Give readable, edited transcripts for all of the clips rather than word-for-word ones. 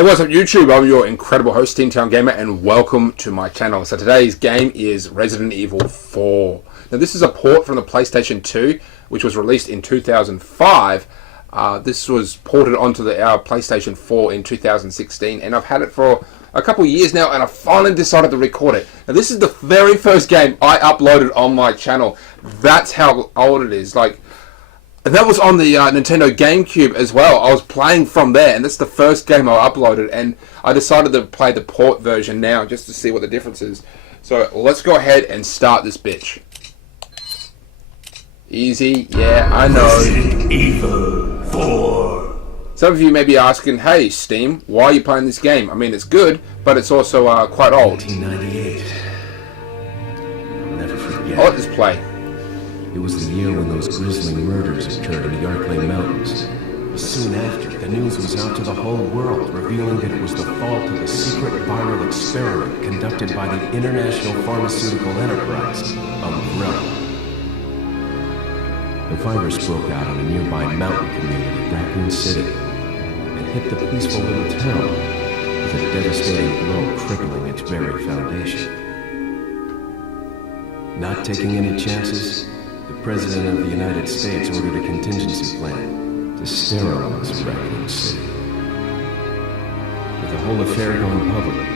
Hey, what's up YouTube? I'm your incredible host, Steamtown Gamer, and welcome to my channel. So today's game is Resident Evil 4. Now this is a port from the PlayStation 2, which was released in 2005. This was ported onto our PlayStation 4 in 2016, and I've had it for a couple of years now, and I finally decided to record it. Now this is the very first game I uploaded on my channel. That's how old it is. That was on the Nintendo GameCube as well. I was playing from there, and that's the first game I uploaded, and I decided to play the port version now just to see what the difference is. So let's go ahead and start this bitch. Easy, yeah, I know. Resident Evil 4. Some of you may be asking, hey Steam, why are you playing this game? I mean, it's good, but it's also quite old. 1998. I'll never forget. I'll let this play. It was the year when those grisly murders occurred in the Arklay Mountains. Soon after, the news was out to the whole world, revealing that it was the fault of a secret viral experiment conducted by the international pharmaceutical enterprise, Umbrella. The virus broke out on a nearby mountain community, Raccoon City, and hit the peaceful little town with a devastating blow crippling its very foundation. Not taking any chances, the President of the United States ordered a contingency plan to sterilize Raccoon City. With the whole affair going public,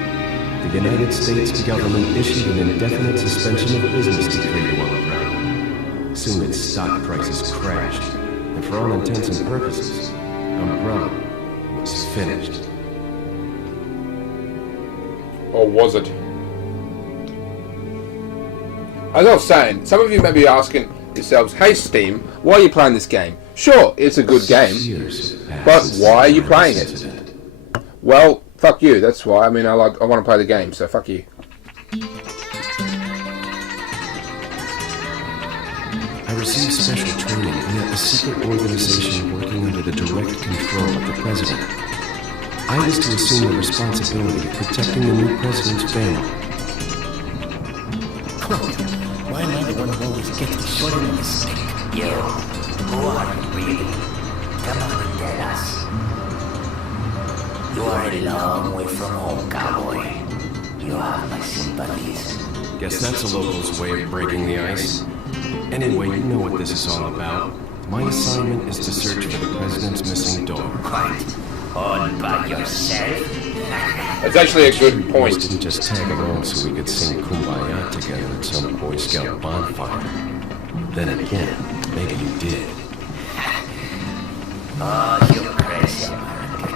the United States government issued an indefinite suspension of business decree to Umbrella. Soon its stock prices crashed, and for all intents and purposes, Umbrella was finished. Or was it? As I was saying, some of you may be asking yourselves, hey Steam, why are you playing this game? Sure, it's a good game, but why are you playing it? Well, fuck you, that's why. I mean, I want to play the game, so fuck you. I received special training via a secret organization working under the direct control of the President. I was to assume the responsibility of protecting the new President's family. Why am I the one who always gets the short end of the stick? You, who are you really? Come on and tell us. You are a long way from home, cowboy. You have my sympathies. Guess that's a local's way of breaking the ice. Anyway, you know what this is all about. My assignment is to search for the President's missing daughter. What? All by yourself? That's actually a good We point. didn't just tag along so we could sing Kumbaya together at some Boy Scout bonfire. Then again, maybe you did. Oh, you crazy American.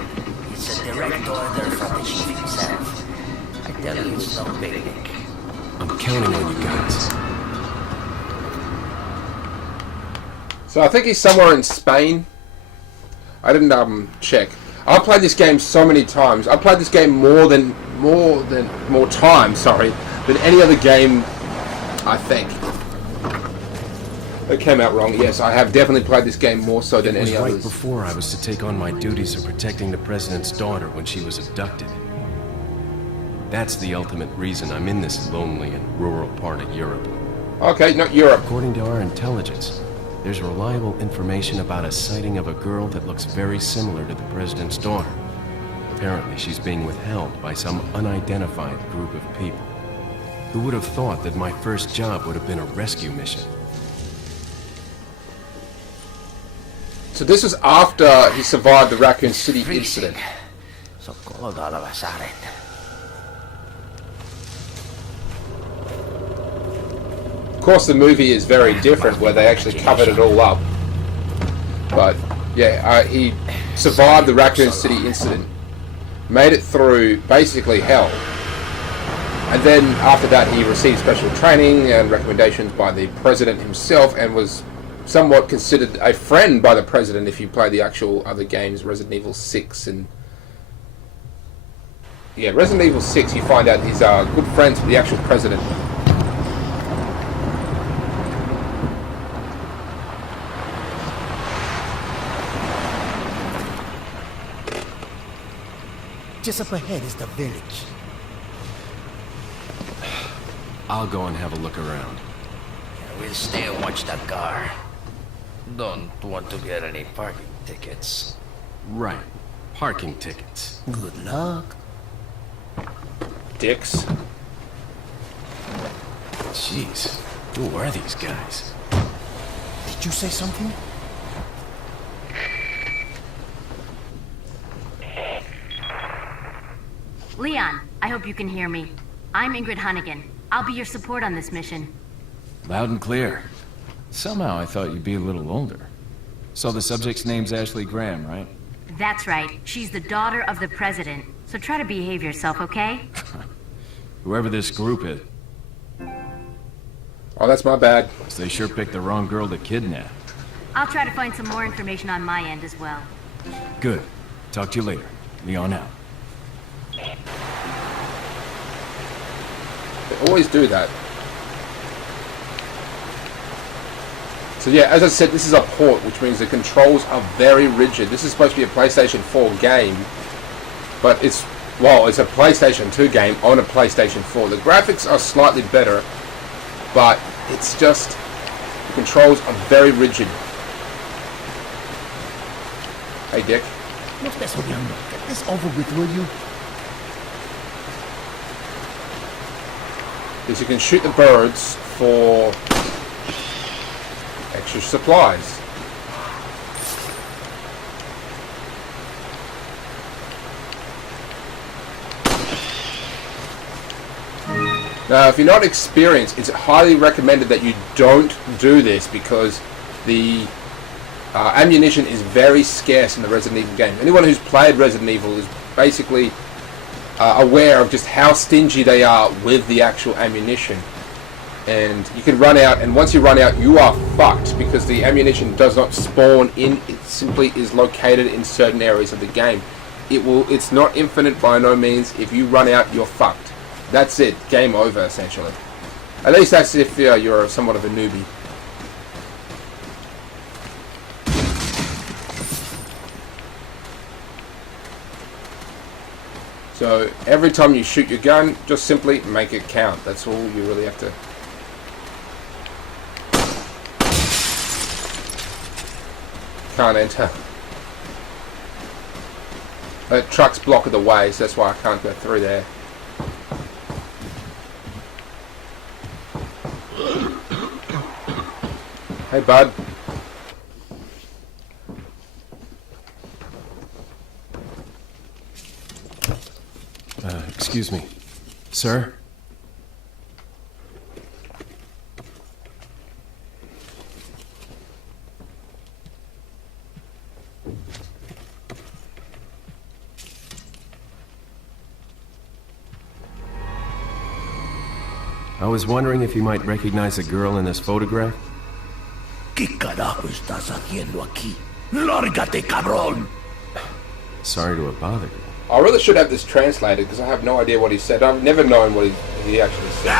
It's a direct order from the chief himself. I tell you, it's no picnic. I'm counting on you guys. So I think he's somewhere in Spain. I didn't check. I've played this game so many times. I've played this game more times, than any other game, I think. That came out wrong. Yes, I have definitely played this game more so than It was any right others. before I was to take on my duties of protecting the President's daughter when she was abducted. That's the ultimate reason I'm in this lonely and rural part of Europe. Okay, not Europe. According to our intelligence, there's reliable information about a sighting of a girl that looks very similar to the President's daughter. Apparently, she's being withheld by some unidentified group of people. Who would have thought that my first job would have been a rescue mission? So this was after he survived the Raccoon City incident. So cold all of a sudden. Of course, the movie is very different, where they actually covered it all up. But yeah, he survived the Raccoon City incident, made it through basically hell, and then after that he received special training and recommendations by the President himself, and was somewhat considered a friend by the President if you play the actual other games, Resident Evil 6 and... Yeah, Resident Evil 6, you find out he's good friends with the actual President. Just up ahead is the village. I'll go and have a look around. We'll stay and watch that car. Don't want to get any parking tickets. Right. parking tickets. Good luck. Dicks. Jeez, who are these guys? Did you say something? Leon, I hope you can hear me. I'm Ingrid Hunnigan. I'll be your support on this mission. Loud and clear. Somehow I thought you'd be a little older. So the subject's name's Ashley Graham, right? That's right. She's the daughter of the president. So try to behave yourself, okay? Whoever this group is, Oh, that's my bad. they sure picked the wrong girl to kidnap. I'll try to find some more information on my end as well. Good. Talk to you later. Leon out. They always do that. So yeah, as I said, this is a port, which means the controls are very rigid. This is supposed to be a PlayStation 4 game, but it's a PlayStation 2 game on a PlayStation 4. The graphics are slightly better, but it's just, the controls are very rigid. Hey, Dick. No estés odiando. Get this over with, will you? Is you can shoot the birds for extra supplies. Now, if you're not experienced, it's highly recommended that you don't do this because the ammunition is very scarce in the Resident Evil game. Anyone who's played Resident Evil is basically aware of just how stingy they are with the actual ammunition. And you can run out, and once you run out, you are fucked because the ammunition does not spawn in. It simply is located in certain areas of the game. It's not infinite by no means. If you run out, you're fucked. That's it. Game over, essentially. At least that's if you're somewhat of a newbie. So every time you shoot your gun, just simply make it count. That's all you really have to. Can't enter. That truck's blocking the way, so that's why I can't go through there. Hey, bud. Excuse me. Sir? I was wondering if you might recognize the girl in this photograph? ¿Qué carajo estás haciendo aquí? ¡Lárgate, cabrón! Sorry to have bothered you. I really should have this translated because I have no idea what he said. I've never known what he actually said.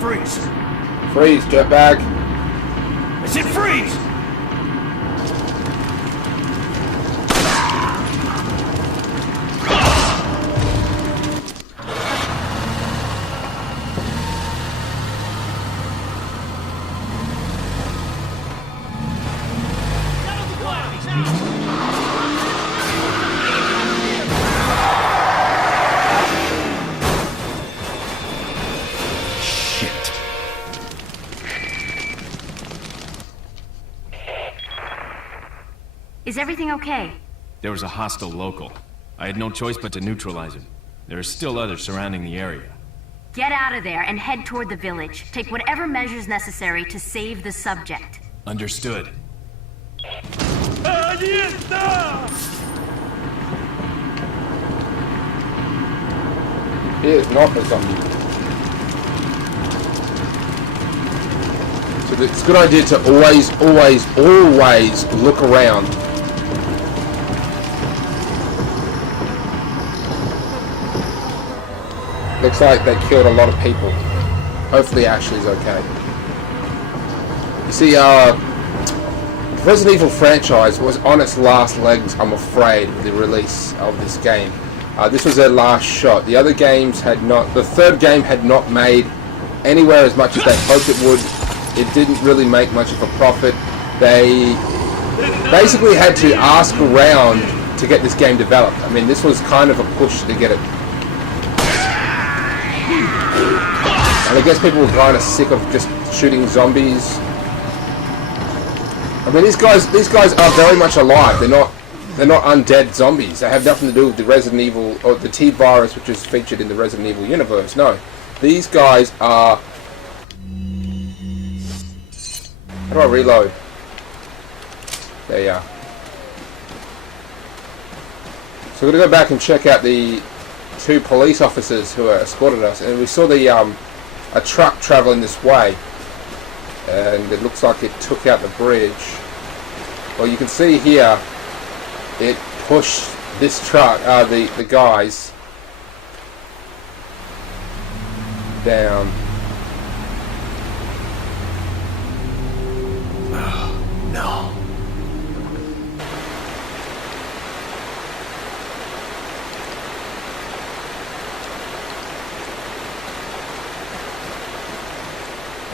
Freeze! Freeze, dirtbag. I said freeze! Is everything okay? There was a hostile local. I had no choice but to neutralize him. There are still others surrounding the area. Get out of there and head toward the village. Take whatever measures necessary to save the subject. Understood. He is not a zombie. So it's a good idea to always look around. Looks like they killed a lot of people. Hopefully Ashley's okay. You see, the Resident Evil franchise was on its last legs, I'm afraid, with the release of this game. This was their last shot. The other games had not, the third game had not made anywhere as much as they hoped it would. It didn't really make much of a profit. They basically had to ask around to get this game developed. I mean, this was kind of a push to get it. And I guess people were kind of sick of just shooting zombies. I mean, these guys are very much alive. They're not undead zombies. They have nothing to do with the Resident Evil or the T-virus, which is featured in the Resident Evil universe. No, these guys are. How do I reload? There you are. So we're going to go back and check out the 2 police officers who escorted us, and we saw the a truck traveling this way, and it looks like it took out the bridge. Well, you can see here it pushed this truck, the guys down. No.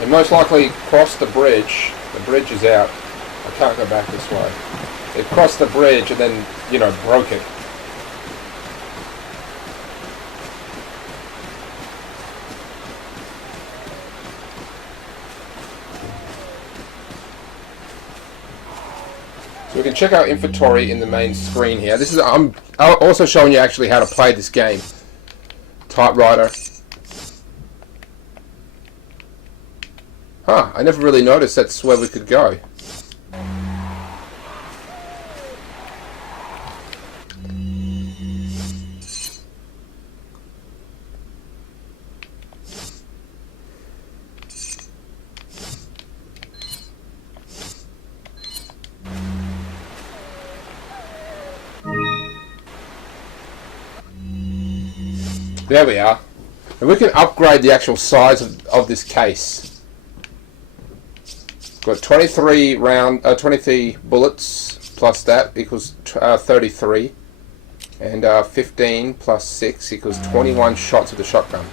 They most likely crossed the bridge. The bridge is out. I can't go back this way. They crossed the bridge and then, you know, broke it. So we can check our inventory in the main screen here. This is I'm also showing you actually how to play this game. Typewriter. Huh, I never really noticed that's where we could go. There we are. And we can upgrade the actual size of this case. Got 23 bullets plus that equals 33, and 15 plus 6 equals 21 shots of the shotgun.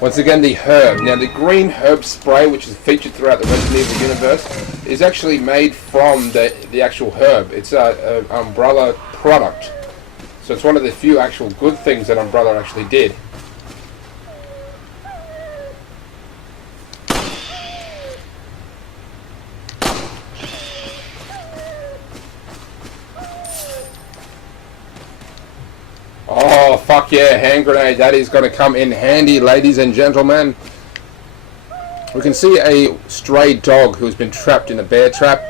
Once again, the herb. Now, the green herb spray, which is featured throughout the Resident Evil universe, is actually made from the actual herb. It's an Umbrella product. So it's one of the few actual good things that Umbrella actually did. Oh, fuck yeah, hand grenade. That is going to come in handy, ladies and gentlemen. We can see a stray dog who's been trapped in a bear trap.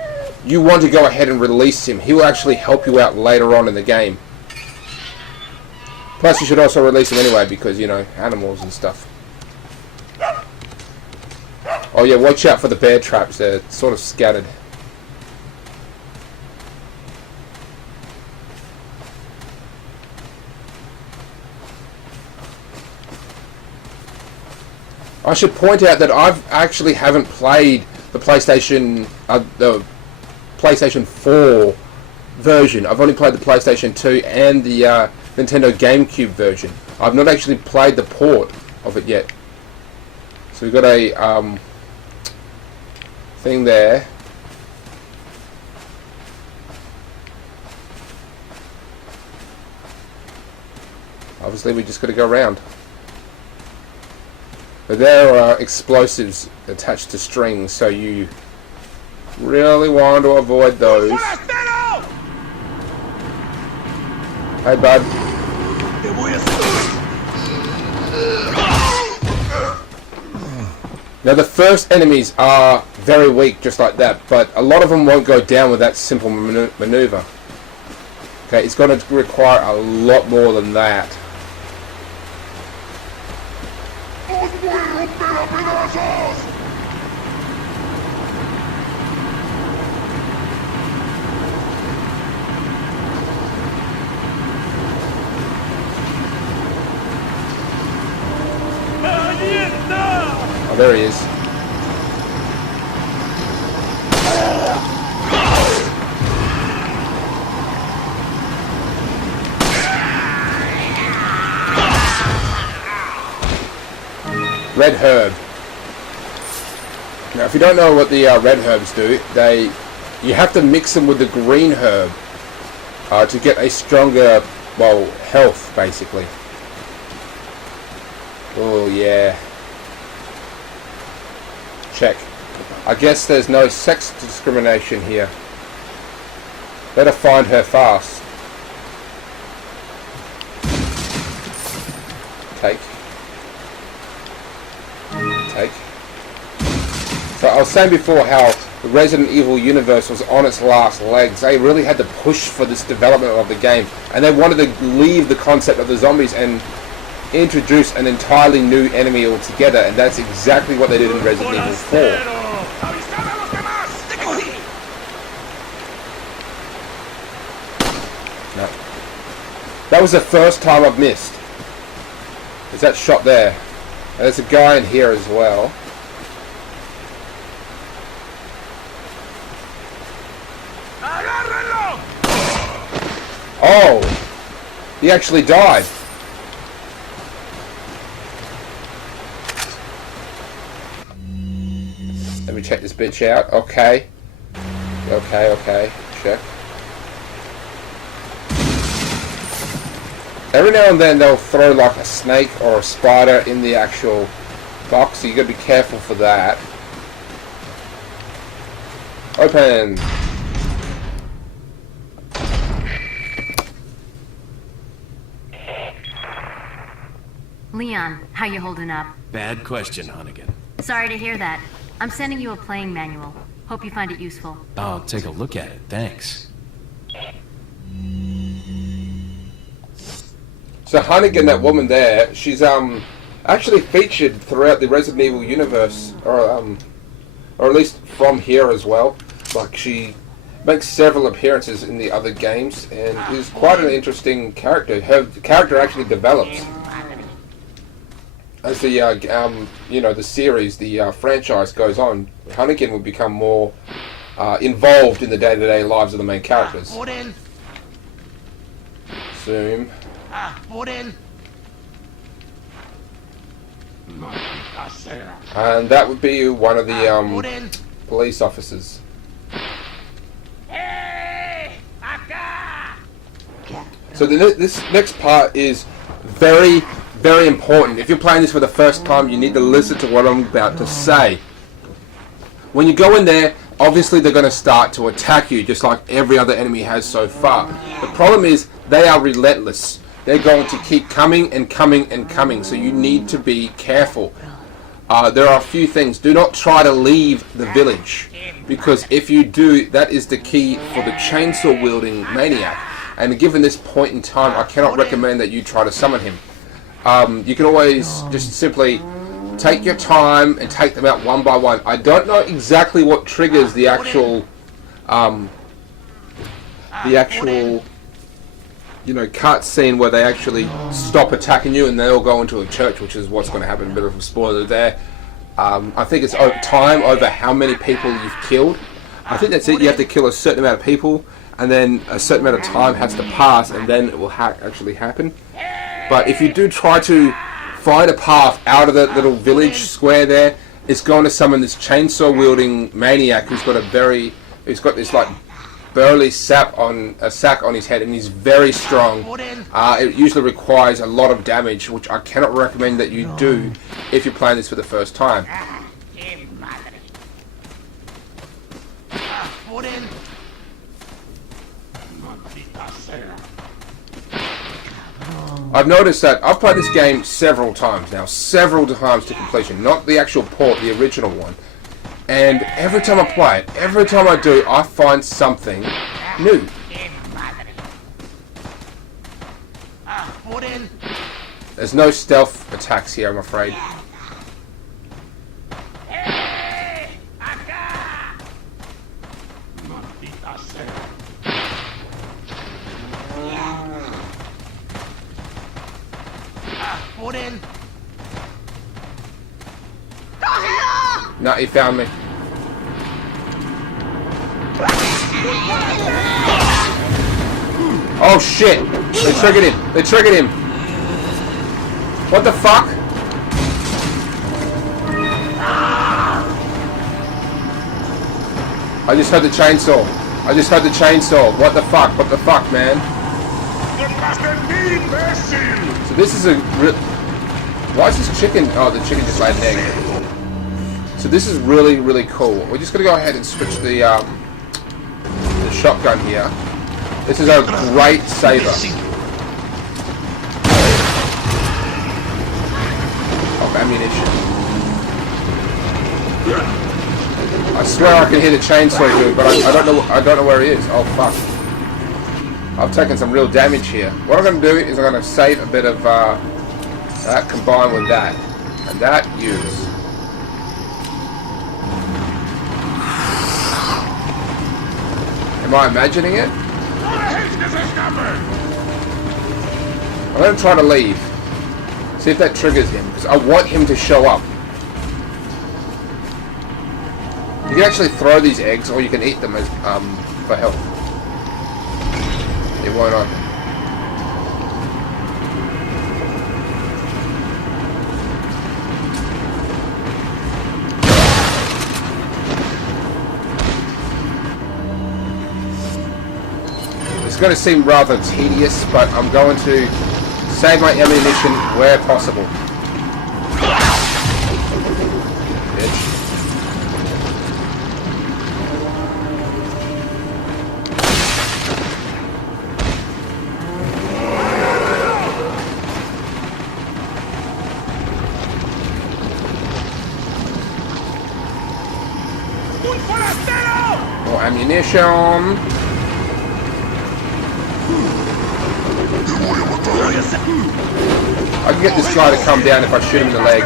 You want to go ahead and release him. He will actually help you out later on in the game. Plus, you should also release him anyway because, you know, animals and stuff. Oh yeah, watch out for the bear traps. They're sort of scattered. I should point out that I actually haven't played the PlayStation 4 version. I've only played the PlayStation 2 and the Nintendo GameCube version. I've not actually played the port of it yet. So we've got a thing there. Obviously we just got to go around. But there are explosives attached to strings, so you really want to avoid those. Hey bud. Now the first enemies are very weak, just like that, but a lot of them won't go down with that simple maneuver. Okay, it's going to require a lot more than that. Oh, there he is. red herb. Now, if you don't know what the red herbs do, you have to mix them with the green herb to get a stronger, well, health, basically. Oh, yeah. Check. I guess there's no sex discrimination here. Better find her fast. Take. So I was saying before how the Resident Evil universe was on its last legs. They really had to push for this development of the game, and they wanted to leave the concept of the zombies and introduce an entirely new enemy altogether, and that's exactly what they did in Resident Evil 4. No. That was the first time I've missed. There's that shot there. And there's a guy in here as well. Oh! He actually died. Let me check this bitch out. Okay. Okay. Check. Every now and then they'll throw like a snake or a spider in the actual box, so you gotta be careful for that. Open! Leon, how you holding up? Bad question, Hunnigan. Sorry to hear that. I'm sending you a playing manual. Hope you find it useful. I'll take a look at it, thanks. So Hunnigan, that woman there, she's actually featured throughout the Resident Evil universe, or at least from here as well. Like, she makes several appearances in the other games, and is quite an interesting character. Her character actually develops as the the series, the franchise goes on. Hunnigan will become more involved in the day-to-day lives of the main characters. Zoom. And that would be one of the police officers. So this next part is very, very important. If you're playing this for the first time, you need to listen to what I'm about to say. When you go in there, obviously they're going to start to attack you, just like every other enemy has so far. The problem is they are relentless. They're going to keep coming and coming and coming, so you need to be careful. There are a few things. Do not try to leave the village, because if you do, that is the key for the chainsaw-wielding maniac. And given this point in time, I cannot recommend that you try to summon him. You can always just simply take your time and take them out one by one. I don't know exactly what triggers the actual cut scene where they actually stop attacking you and they all go into a church, which is what's going to happen. A bit of a spoiler there. I think it's over time, over how many people you've killed. I think that's it. You have to kill a certain amount of people, and then a certain amount of time has to pass, and then it will actually happen. But if you do try to find a path out of that little village square there, it's going to summon this chainsaw-wielding maniac who's got this like burly sack on his head, and he's very strong. It usually requires a lot of damage, which I cannot recommend that you do if you're playing this for the first time. I've noticed that I've played this game several times to completion, not the actual port, the original one. And every time I play it, every time I do, I find something new. There's no stealth attacks here, I'm afraid. No, he found me. Oh shit! They triggered him! What the fuck? I just heard the chainsaw. I just heard the chainsaw. What the fuck? What the fuck, man? So this is a... Why is this chicken... Oh, the chicken just laid an egg. So this is really, really cool. We're just going to go ahead and switch the shotgun here. This is a great saver. Of ammunition. I swear I can hear the chainsaw dude, but I don't know where he is. Oh fuck. I've taken some real damage here. What I'm going to do is I'm going to save a bit of that combined with that. And that use. Am I imagining it? I'm going to try to leave. See if that triggers him, because I want him to show up. You can actually throw these eggs, or you can eat them as for health. It won't on. It's going to seem rather tedious, but I'm going to save my ammunition where possible. Bitch. More ammunition. I can get this guy to come down if I shoot him in the leg.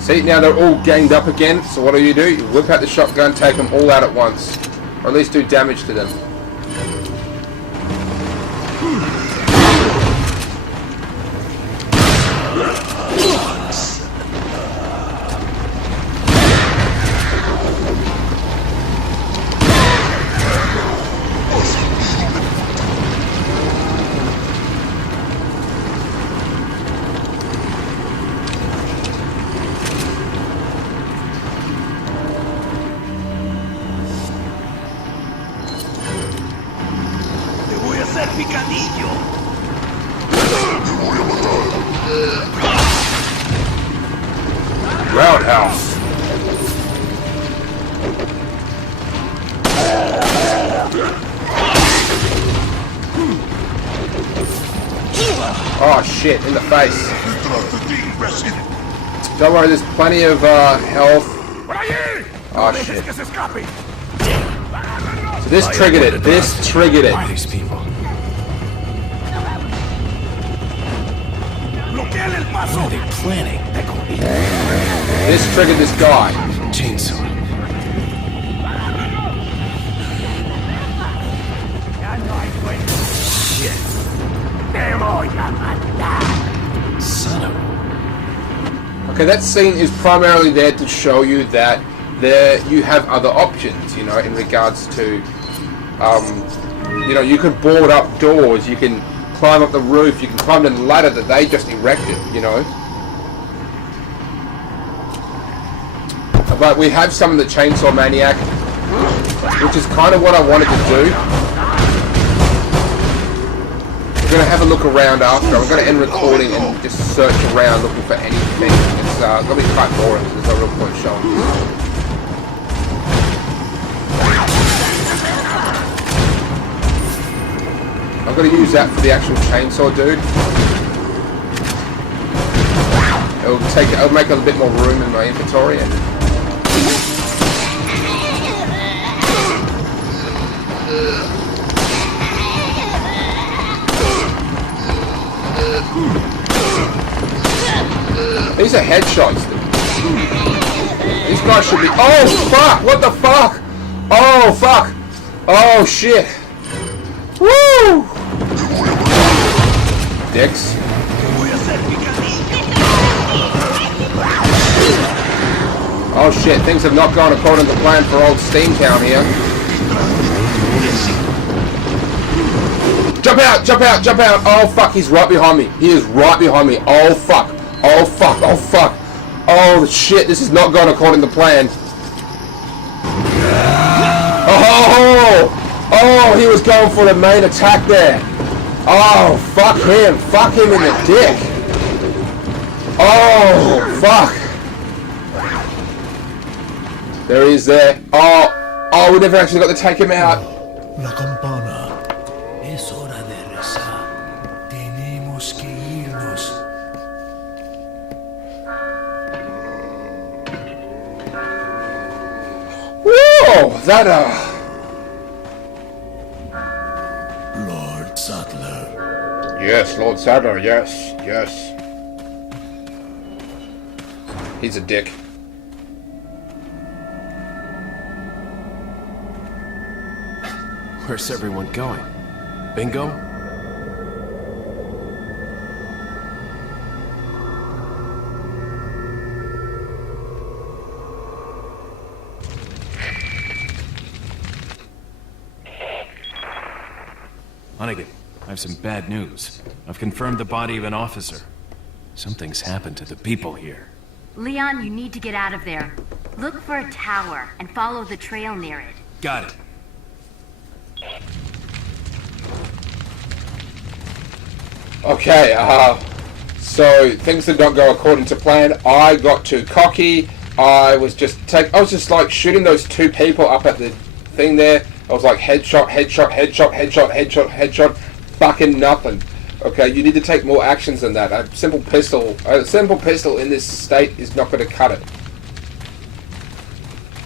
See, now they're all ganged up again, so what do? You whip out the shotgun, take them all out at once. Or at least do damage to them. Roundhouse. Oh shit, in the face. Don't worry, there's plenty of health. Oh shit. So this triggered it. This triggered it. These people. What are they planning? This triggered this guy. Chainsaw. Son of... Okay, that scene is primarily there to show you that you have other options, you know, in regards to, you know, you can board up doors, you can climb up the roof, you can climb the ladder that they just erected, you know. But we have some of the Chainsaw Maniac, which is kind of what I wanted to do. We're going to have a look around after. I'm going to end recording and just search around looking for anything. It's going to be quite boring, so there's no real point showing you. I'm going to use that for the actual chainsaw dude. It'll make a bit more room in my inventory. And these are headshots. These guys should be. Oh fuck! What the fuck? Oh fuck! Oh shit! Woo! Dicks. Oh shit, things have not gone according to plan for old Steamtown here. Jump out, jump out, jump out. Oh, fuck, he's right behind me. He is right behind me. Oh, fuck. Oh, fuck. Oh, fuck. Oh, shit, this is not going according to plan. Oh, he was going for the main attack there. Oh, fuck him. Fuck him in the dick. Oh, fuck. There he is there. Oh, we never actually got to take him out. La campana. Es hora de rezar. Tenemos que irnos. Whoa, that, Lord Sattler. Yes, Lord Sadler, yes. He's a dick. Where's everyone going? Bingo? Hunnigan, I have some bad news. I've confirmed the body of an officer. Something's happened to the people here. Leon, you need to get out of there. Look for a tower and follow the trail near it. Got it. Okay, so things did not go according to plan. I got too cocky. I was just like shooting those two people up at the thing there. I was like headshot, fucking nothing. Okay, you need to take more actions than that. A simple pistol in this state is not going to cut it.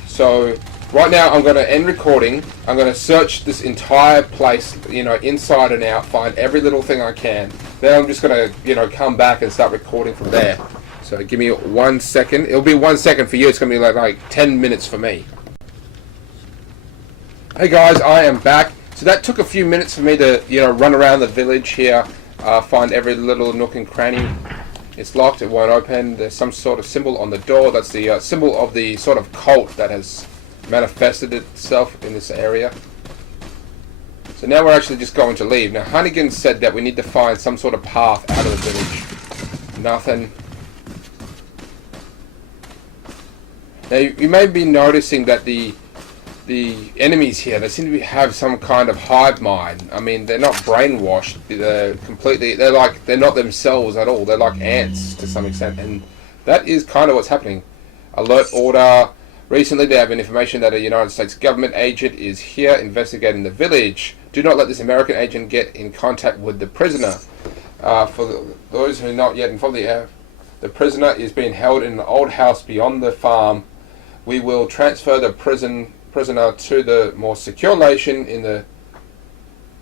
So right now I'm going to end recording. I'm going to search this entire place, inside and out, find every little thing I can. Then I'm just going to, come back and start recording from there. So give me 1 second. It'll be 1 second for you. It's going to be like 10 minutes for me. Hey guys, I am back. So that took a few minutes for me to, run around the village here, find every little nook and cranny. It's locked, it won't open. There's some sort of symbol on the door. That's the symbol of the sort of cult that has manifested itself in this area. So now we're actually just going to leave. Now Hunnigan said that we need to find some sort of path out of the village. Nothing. Now you may be noticing that the enemies here, they seem to have some kind of hive mind. I mean, they're not brainwashed. They're not themselves at all. They're like ants to some extent, and that is kind of what's happening. Alert order. Recently, there have been information that a United States government agent is here investigating the village. Do not let this American agent get in contact with the prisoner. Those who are not yet informed, the prisoner is being held in an old house beyond the farm. We will transfer the prisoner to the more secure location in the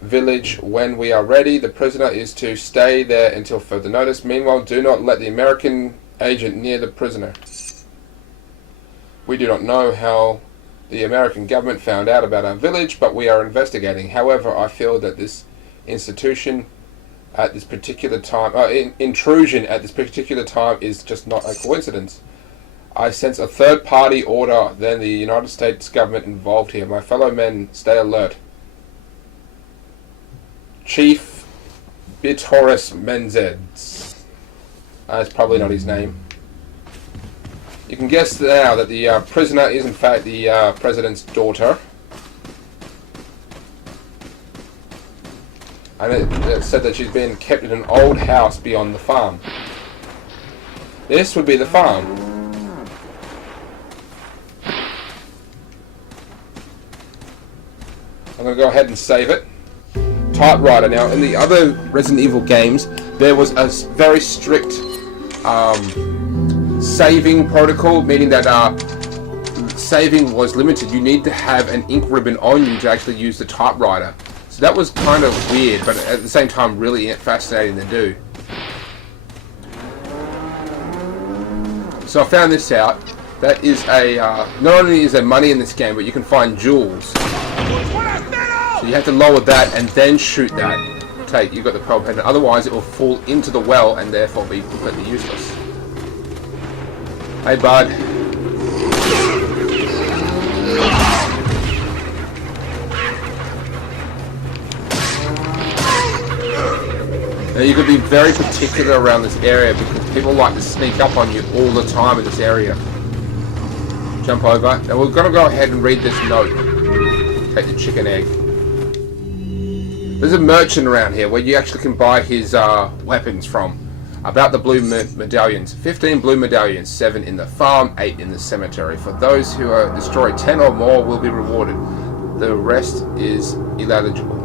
village when we are ready. The prisoner is to stay there until further notice. Meanwhile, do not let the American agent near the prisoner. We do not know how the American government found out about our village, but we are investigating. However, I feel that this intrusion at this particular time is just not a coincidence. I sense a third-party order than the United States government involved here. My fellow men, stay alert. Chief Bitoris Menzeds. That's probably not his name. You can guess now that the prisoner is in fact the president's daughter. And it said that she's being kept in an old house beyond the farm. This would be the farm. I'm going to go ahead and save it. Typewriter. Now, in the other Resident Evil games, there was a very strict saving protocol, meaning that saving was limited. You need to have an ink ribbon on you to actually use the typewriter. So that was kind of weird, but at the same time really fascinating to do. So I found this out. That is not only is there money in this game, but you can find jewels. So you have to lower that and then shoot that. Take, you've got the pearl pendant. Otherwise, it will fall into the well and therefore be completely useless. Hey, bud. Now you could be very particular around this area because people like to sneak up on you all the time in this area. Jump over. Now we're going to go ahead and read this note. Take the chicken egg. There's a merchant around here where you actually can buy his weapons from. About the blue medallions. 15 blue medallions, 7 in the farm, 8 in the cemetery. For those who destroy 10 or more will be rewarded. The rest is ineligible.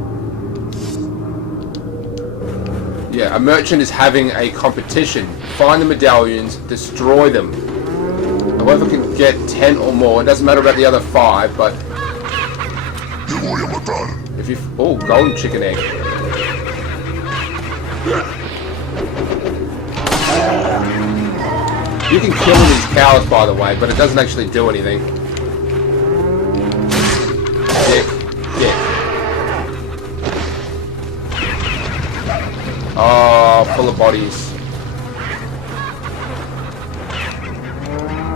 Yeah, a merchant is having a competition. Find the medallions, destroy them. Whoever can get 10 or more, it doesn't matter about the other 5, but... If you... Oh, golden chicken egg. You can kill these cows, by the way, but it doesn't actually do anything. Dick. Dick. Oh, full of bodies.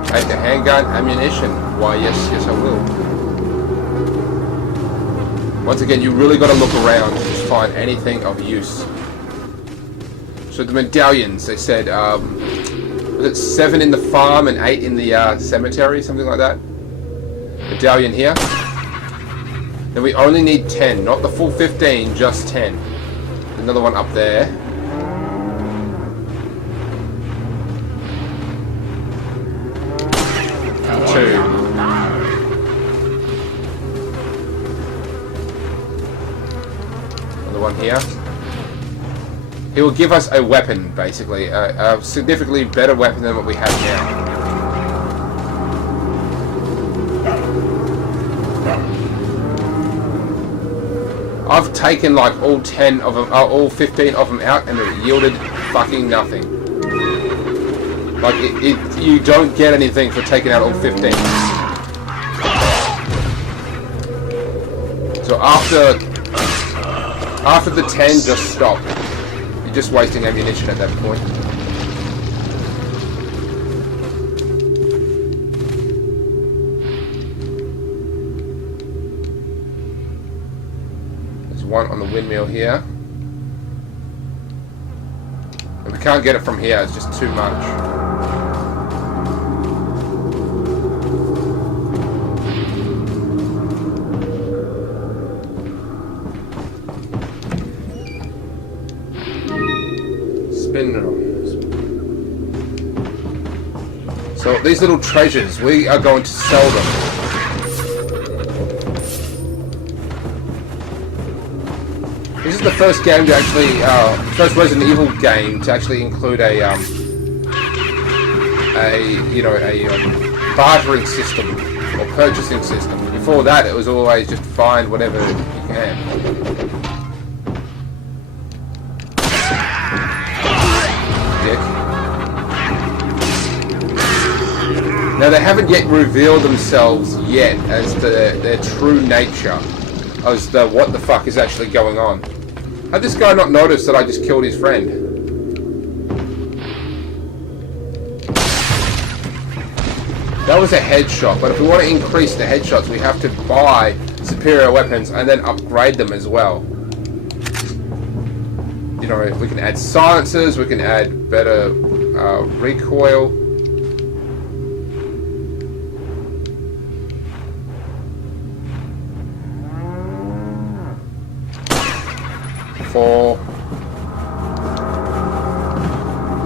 Take a handgun, ammunition. Why, yes, yes I will. Once again, you really got to look around to just find anything of use. So the medallions, they said, was it 7 in the farm and 8 in the cemetery, something like that? Medallion here. Then we only need 10, not the full 15, just 10. Another one up there. Two. Another one here. He will give us a weapon, basically. A significantly better weapon than what we have now. I've taken like all 10 of them, all 15 of them out, and it yielded fucking nothing. Like, you don't get anything for taking out all 15. So after the 10, just stop. You're just wasting ammunition at that point. There's one on the windmill here. And we can't get it from here, it's just too much. So these little treasures, we are going to sell them. This is the first game to actually, first Resident Evil game to actually include a bartering system or purchasing system. Before that, it was always just find whatever you can. Now they haven't yet revealed themselves yet as to their true nature, as to what the fuck is actually going on. Had this guy not noticed that I just killed his friend? That was a headshot, but if we want to increase the headshots, we have to buy superior weapons and then upgrade them as well. You know, we can add silencers, we can add better recoil.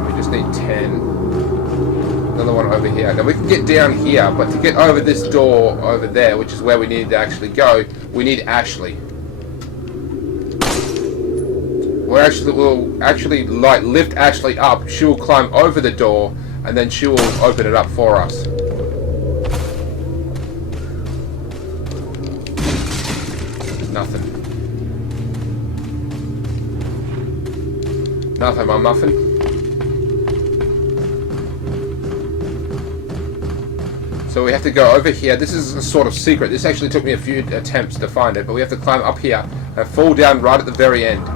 We just need 10. Another one over here. Now we can get down here, but to get over this door over there, which is where we need to actually go, we need Ashley. We'll actually like lift Ashley up. She will climb over the door, and then she will open it up for us. Nothing. Nothing, my muffin. So we have to go over here. This is a sort of secret. This actually took me a few attempts to find it, but we have to climb up here and fall down right at the very end.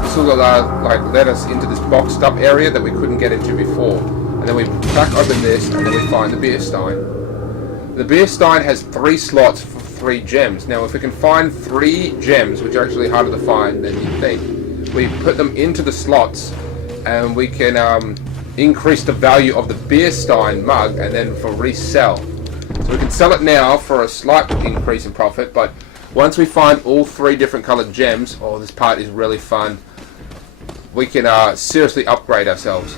This will like let us into this boxed up area that we couldn't get into before. And then we crack open this, and then we find the beer stein. The beer stein has 3 slots for 3 gems. Now if we can find 3 gems, which are actually harder to find than you'd think, we put them into the slots, and we can increase the value of the beer stein mug, and then for resell. So we can sell it now for a slight increase in profit, but once we find all 3 different colored gems, oh, this part is really fun, we can seriously upgrade ourselves.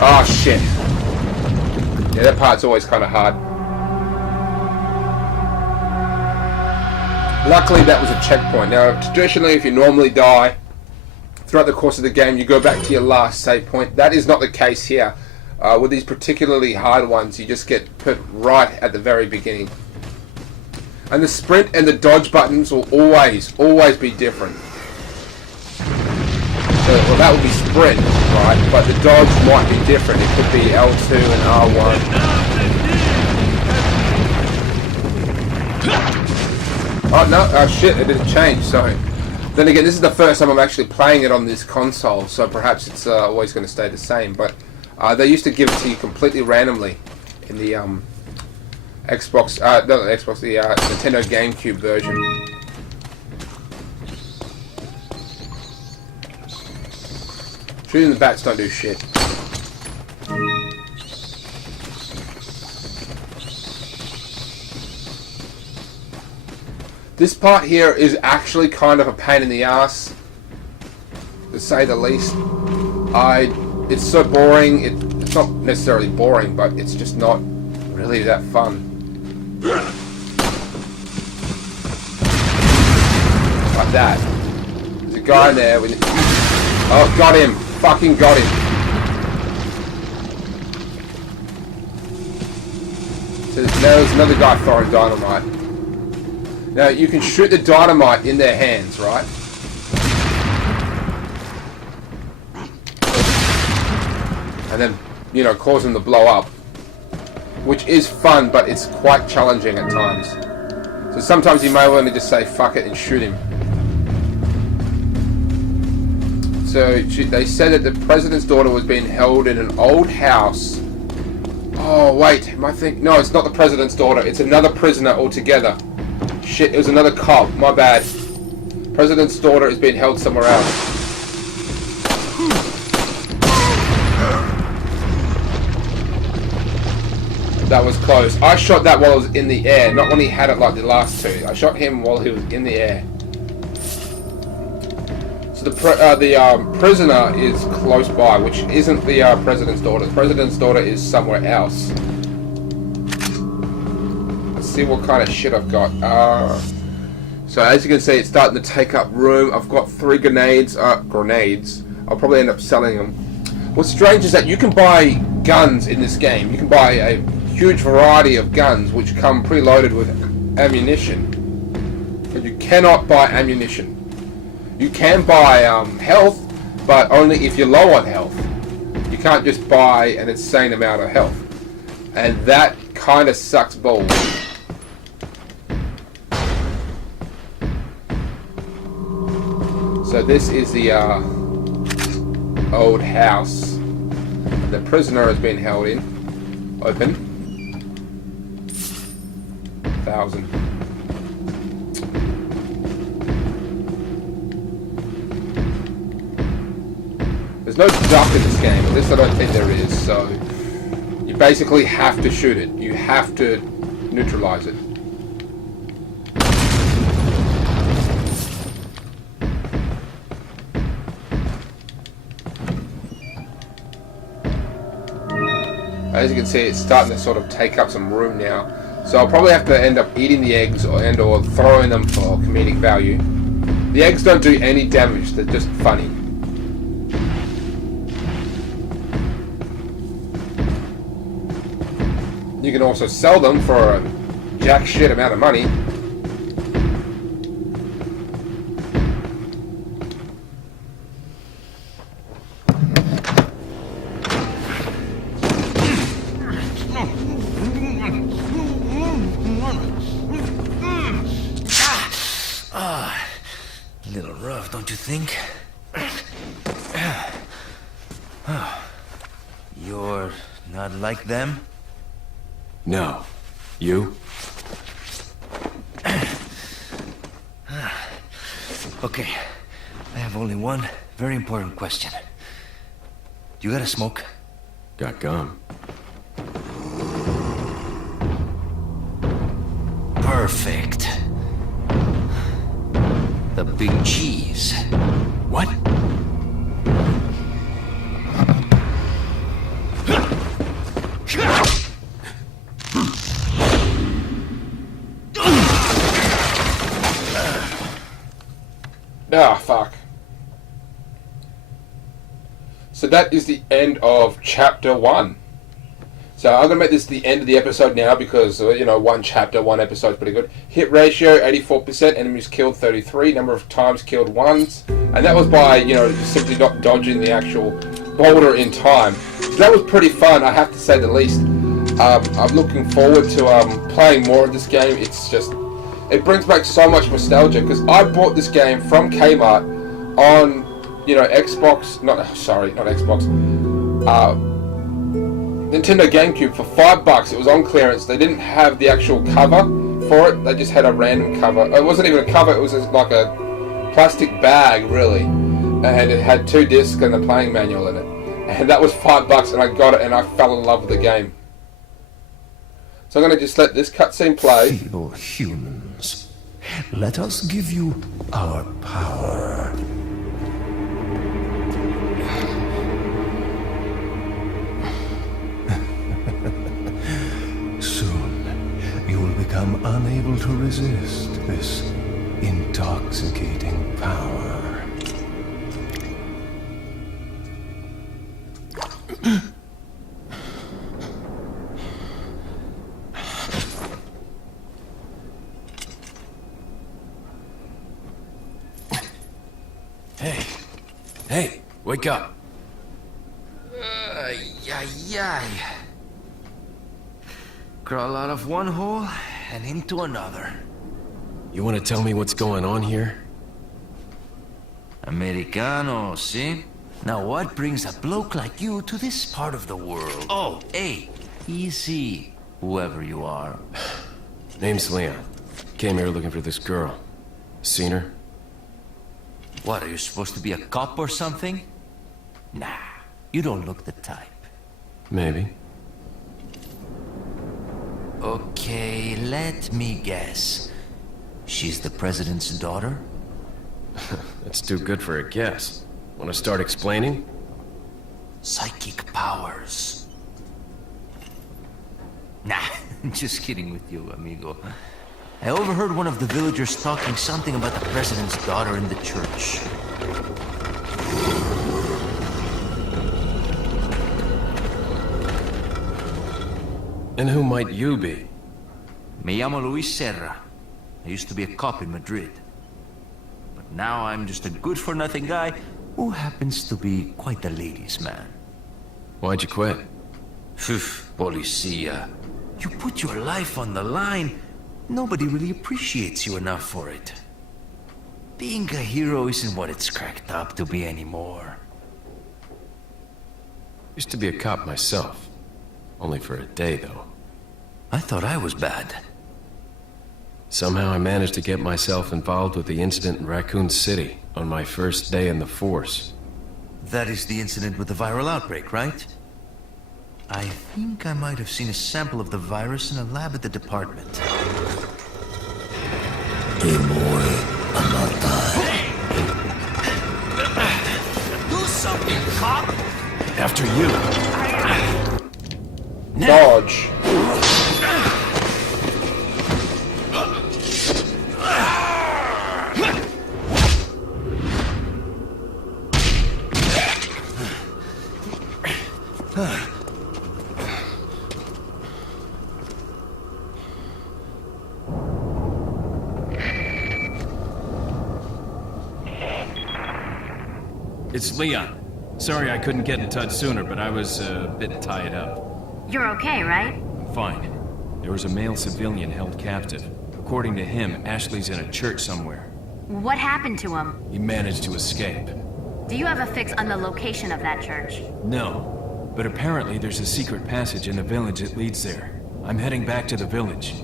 Oh shit. Yeah, that part's always kind of hard. Luckily that was a checkpoint. Now traditionally if you normally die throughout the course of the game, you go back to your last save point. That is not the case here. With these particularly hard ones, you just get put right at the very beginning. And the sprint and the dodge buttons will always be different. So, well, that would be sprint, right? But the dodge might be different. It could be L2 and R1. Oh no, oh shit, it didn't change, sorry. Then again, this is the first time I'm actually playing it on this console, so perhaps it's always going to stay the same. But they used to give it to you completely randomly in the Xbox, not the Xbox, the Nintendo GameCube version. Shooting the bats don't do shit. This part here is actually kind of a pain in the ass, to say the least. It's so boring. It's not necessarily boring, but it's just not really that fun. Like that. There's a guy in there with... Oh, got him! Fucking got him! So now there's another guy throwing dynamite. Now you can shoot the dynamite in their hands, right? And then, you know, cause them to blow up. Which is fun, but it's quite challenging at times. So sometimes you may want to just say fuck it and shoot him. So they said that the president's daughter was being held in an old house. Oh wait, am I thinking? No, it's not the president's daughter. It's another prisoner altogether. Shit, it was another cop. My bad. President's daughter is being held somewhere else. That was close. I shot that while it was in the air, not when he had it like the last two. I shot him while he was in the air. So the prisoner is close by, which isn't the president's daughter. The president's daughter is somewhere else. Let's see what kind of shit I've got. So as you can see, it's starting to take up room. I've got 3 grenades. Grenades. I'll probably end up selling them. What's strange is that you can buy guns in this game. You can buy a huge variety of guns which come preloaded with ammunition. But you cannot buy ammunition. You can buy health, but only if you're low on health. You can't just buy an insane amount of health. And that kind of sucks balls. So this is the old house the prisoner has been held in. Open. 1,000. There's no duck in this game, at least I don't think there is, so you basically have to shoot it. You have to neutralize it. As you can see, it's starting to sort of take up some room now. So I'll probably have to end up eating the eggs or throwing them for comedic value. The eggs don't do any damage, they're just funny. You can also sell them for a jack shit amount of money. Little rough, don't you think? Not like them? No. You? Okay, I have only one very important question. You got a smoke? Got gum. Perfect. The big cheese. What? Ah, fuck. So that is the end of chapter 1. So I'm going to make this the end of the episode now because, one chapter, one episode is pretty good. Hit ratio, 84%. Enemies killed, 33. Number of times killed, once. And that was by, simply not dodging the actual boulder in time. So that was pretty fun, I have to say the least. I'm looking forward to playing more of this game. It's just... It brings back so much nostalgia because I bought this game from Kmart on, Xbox... not Xbox. Nintendo GameCube for $5. It was on clearance. They didn't have the actual cover for it. They just had a random cover. It wasn't even a cover. It was just like a plastic bag, really. And it had 2 discs and a playing manual in it. And that was $5, and I got it, and I fell in love with the game. So I'm going to just let this cutscene play. Feeble humans, let us give you our power. Soon, you will become unable to resist this intoxicating power. Hey, wake up. Crawl out of one hole and into another. You want to tell me what's going on here? Americano, see? Now what brings a bloke like you to this part of the world? Oh, hey, easy, whoever you are. Name's Leon. Came here looking for this girl. Seen her? What, are you supposed to be a cop or something? Nah, you don't look the type. Maybe. Okay, let me guess. She's the president's daughter? That's too good for a guess. Want to start explaining? Psychic powers. Nah, just kidding with you, amigo. I overheard one of the villagers talking something about the president's daughter in the church. And who might you be? Me llamo Luis Serra. I used to be a cop in Madrid. But now I'm just a good-for-nothing guy who happens to be quite a ladies' man. Why'd you quit? Phew, policia. You put your life on the line. Nobody really appreciates you enough for it. Being a hero isn't what it's cracked up to be anymore. Used to be a cop myself. Only for a day, though. I thought I was bad. Somehow I managed to get myself involved with the incident in Raccoon City on my first day in the force. That is the incident with the viral outbreak, right? I think I might have seen a sample of the virus in a lab at the department. Do something, cop! After you. Dodge. It's Leon. Sorry I couldn't get in touch sooner, but I was a bit tied up. You're okay, right? Fine. There was a male civilian held captive. According to him, Ashley's in a church somewhere. What happened to him? He managed to escape. Do you have a fix on the location of that church? No, but apparently there's a secret passage in the village that leads there. I'm heading back to the village.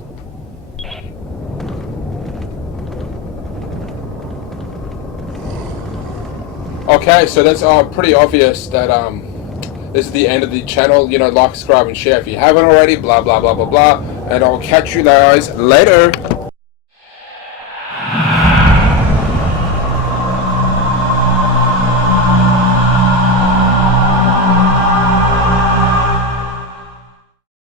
Okay, so that's pretty obvious that this is the end of the channel. You know, like, subscribe, and share if you haven't already. Blah blah blah blah blah. And I'll catch you guys later.